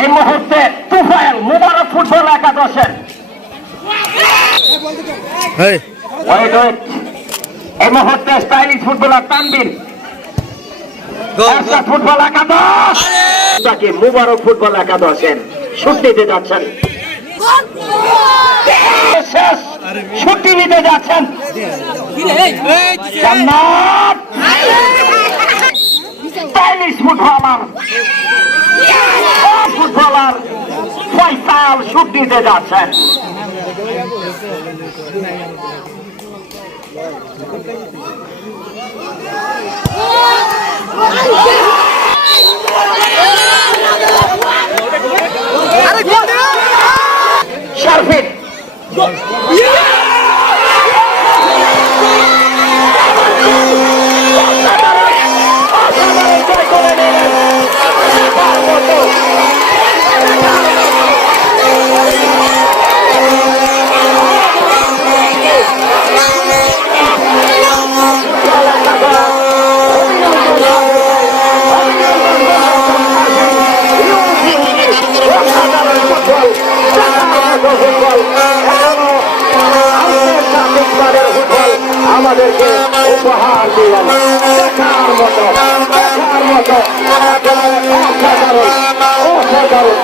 এই মুহূর্তে তুফাইল মুবারক ফুটবল একাদশের এই মুহূর্তে স্টাইলিশ ফুটবলার তানবীর ফুটবল একাদশ মুবারক ফুটবল একাদশের শুট নিতে যাচ্ছেন, ছুটি নিতে যাচ্ছেন জান্নাত স্টাইলিশ ফুটবলার ফয়সাল শুট নিতে যাচ্ছেন। শারফিন আমাদেরকে উপহার দিলেন দেখার মতো অসাধারণ